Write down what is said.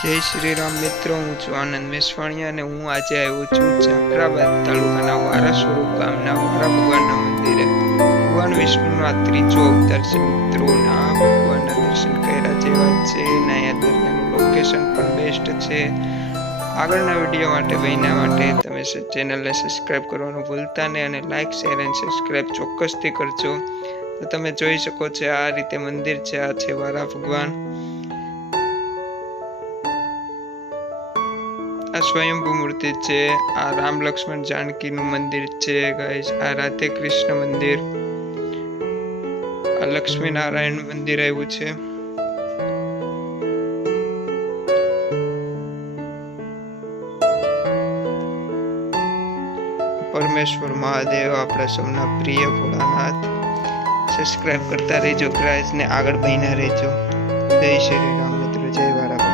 જય શ્રી રામ મિત્રો, હું છું આનંદ મેસવાણીયા અને હું આજે આવ્યો છું જાફરાબાદ તાલુકાના વારા સ્વરૂપ ગામના વારા ભગવાનના મંદિરે. ભગવાન વિષ્ણુના ત્રીજો અવતાર છે મિત્રો. આ ભગવાનના દર્શન કર્યા જેવા છે અને અહીંયા દરિયાનું લોકેશન પણ બેસ્ટ છે. આગળના વિડીયો માટે બહેના માટે તમે ચેનલને સબસ્ક્રાઈબ કરવાનું ભૂલતા નહીં અને લાઇક શેર અને સબસ્ક્રાઈબ ચોક્કસથી કરજો. તો તમે જોઈ શકો છો આ રીતે મંદિર છે. આ છે વારા ભગવાન. આ સ્વયંભૂ મૂર્તિ છે. આ રામ લક્ષ્મણ જાનકીનું મંદિર છે ગાઈસ. આ રાધે કૃષ્ણ મંદિર. આ લક્ષ્મી નારાયણ મંદિર આવ્યું છે. પરમેશ્વર મહાદેવ આપણા સૌના પ્રિય ભોળાનાથ. સબસ્ક્રાઇબ કરતા રહેજો ગાઈસ ને આગળ બન્યા રહેજો. જય શ્રી રામ મિત્રો, જય વારા.